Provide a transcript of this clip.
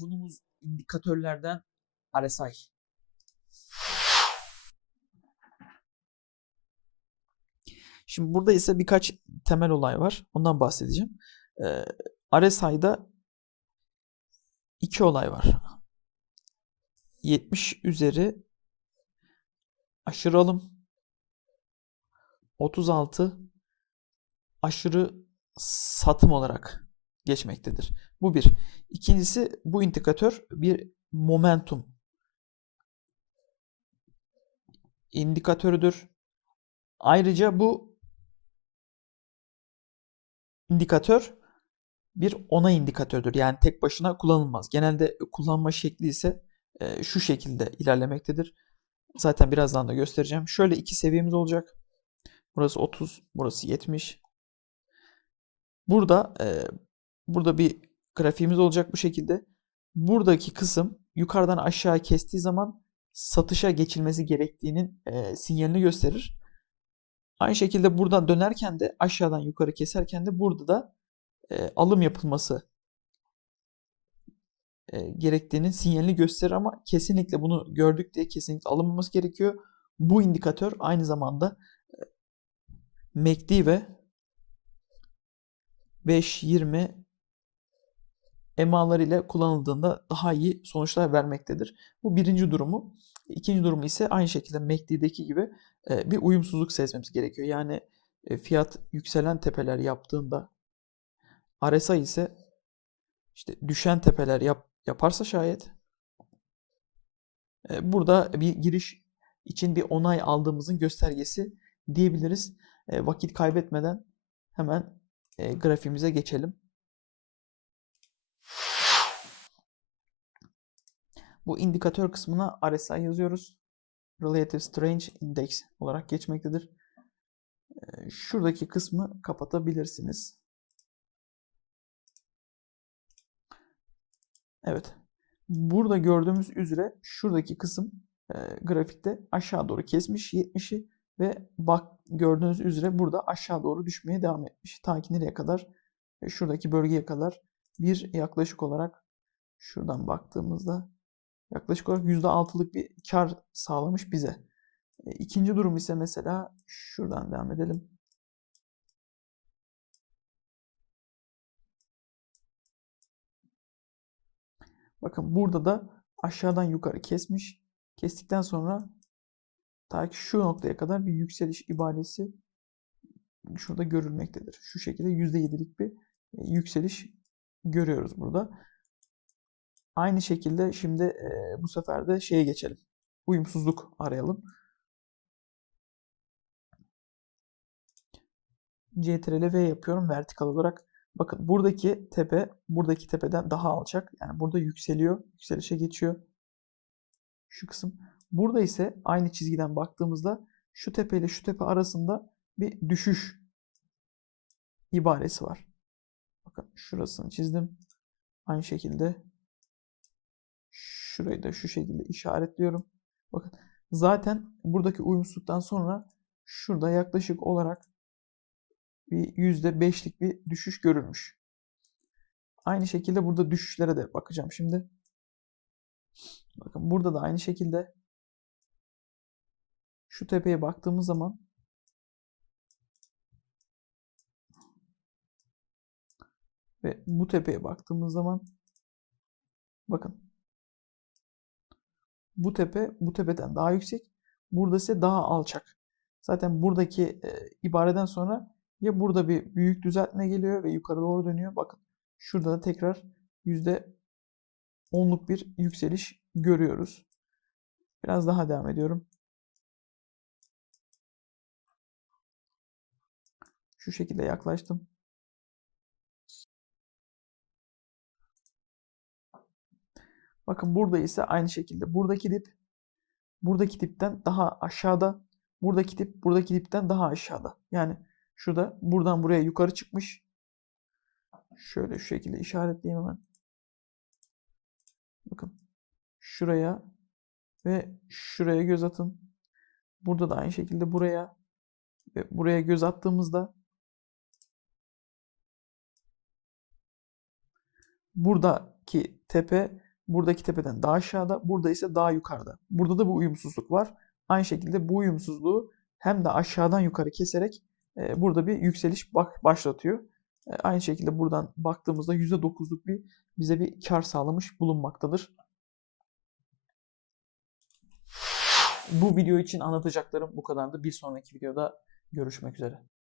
konumuz indikatörlerden RSI. Şimdi burada ise birkaç temel olay var. Ondan bahsedeceğim. Ee, RSI'da iki olay var. 70 üzeri aşırı alım 36 aşırı satım olarak geçmektedir. Bu bir. İkincisi bu indikatör bir momentum indikatörüdür. Ayrıca bu indikatör bir onay indikatördür. Yani tek başına kullanılmaz. Genelde kullanma şekli ise e, şu şekilde ilerlemektedir. Zaten birazdan da göstereceğim. Şöyle iki seviyemiz olacak. Burası 30, burası 70. Burada e, burada bir grafiğimiz olacak bu şekilde. Buradaki kısım yukarıdan aşağı kestiği zaman satışa geçilmesi gerektiğinin e, sinyalini gösterir. Aynı şekilde buradan dönerken de aşağıdan yukarı keserken de burada da e, alım yapılması e, gerektiğinin sinyalini gösterir ama kesinlikle bunu gördük diye kesinlikle alınmaması gerekiyor. Bu indikatör aynı zamanda e, MACD ve 5-20 EMA'lar ile kullanıldığında daha iyi sonuçlar vermektedir. Bu birinci durumu. İkinci durumu ise aynı şekilde MACD'deki gibi e, bir uyumsuzluk sezmemiz gerekiyor. Yani e, fiyat yükselen tepeler yaptığında RSI ise işte düşen tepeler yap, yaparsa şayet e, burada bir giriş için bir onay aldığımızın göstergesi diyebiliriz. E, vakit kaybetmeden hemen e, grafiğimize geçelim. Bu indikatör kısmına RSI yazıyoruz. Relative Strange Index olarak geçmektedir. E, şuradaki kısmı kapatabilirsiniz. Evet. Burada gördüğümüz üzere şuradaki kısım e, grafikte aşağı doğru kesmiş 70'i ve bak gördüğünüz üzere burada aşağı doğru düşmeye devam etmiş. Ta ki nereye kadar? E, şuradaki bölgeye kadar bir yaklaşık olarak şuradan baktığımızda yaklaşık olarak %6'lık bir kar sağlamış bize. E, ikinci durum ise mesela şuradan devam edelim. Bakın burada da aşağıdan yukarı kesmiş. Kestikten sonra ta ki şu noktaya kadar bir yükseliş ibaresi şurada görülmektedir. Şu şekilde %7'lik bir yükseliş görüyoruz burada. Aynı şekilde şimdi e, bu sefer de şeye geçelim. Uyumsuzluk arayalım. CTRL V yapıyorum vertikal olarak. Bakın buradaki tepe buradaki tepeden daha alçak. Yani burada yükseliyor. Yükselişe geçiyor. Şu kısım. Burada ise aynı çizgiden baktığımızda şu tepe ile şu tepe arasında bir düşüş ibaresi var. Bakın şurasını çizdim. Aynı şekilde şurayı da şu şekilde işaretliyorum. Bakın zaten buradaki uyumsuzluktan sonra şurada yaklaşık olarak bir %5'lik bir düşüş görülmüş. Aynı şekilde burada düşüşlere de bakacağım şimdi. Bakın burada da aynı şekilde şu tepeye baktığımız zaman ve bu tepeye baktığımız zaman bakın bu tepe bu tepeden daha yüksek. Burada ise daha alçak. Zaten buradaki e, ibareden sonra ya burada bir büyük düzeltme geliyor ve yukarı doğru dönüyor. Bakın şurada da tekrar %10'luk bir yükseliş görüyoruz. Biraz daha devam ediyorum. Şu şekilde yaklaştım. Bakın burada ise aynı şekilde buradaki dip buradaki dipten daha aşağıda, buradaki dip buradaki dipten daha aşağıda. Yani şurada buradan buraya yukarı çıkmış. Şöyle şu şekilde işaretleyeyim hemen. Bakın şuraya ve şuraya göz atın. Burada da aynı şekilde buraya ve buraya göz attığımızda buradaki tepe buradaki tepeden daha aşağıda, burada ise daha yukarıda. Burada da bu uyumsuzluk var. Aynı şekilde bu uyumsuzluğu hem de aşağıdan yukarı keserek e, burada bir yükseliş bak başlatıyor. E, aynı şekilde buradan baktığımızda %9'luk bir bize bir kar sağlamış bulunmaktadır. Bu video için anlatacaklarım bu kadardı. Bir sonraki videoda görüşmek üzere.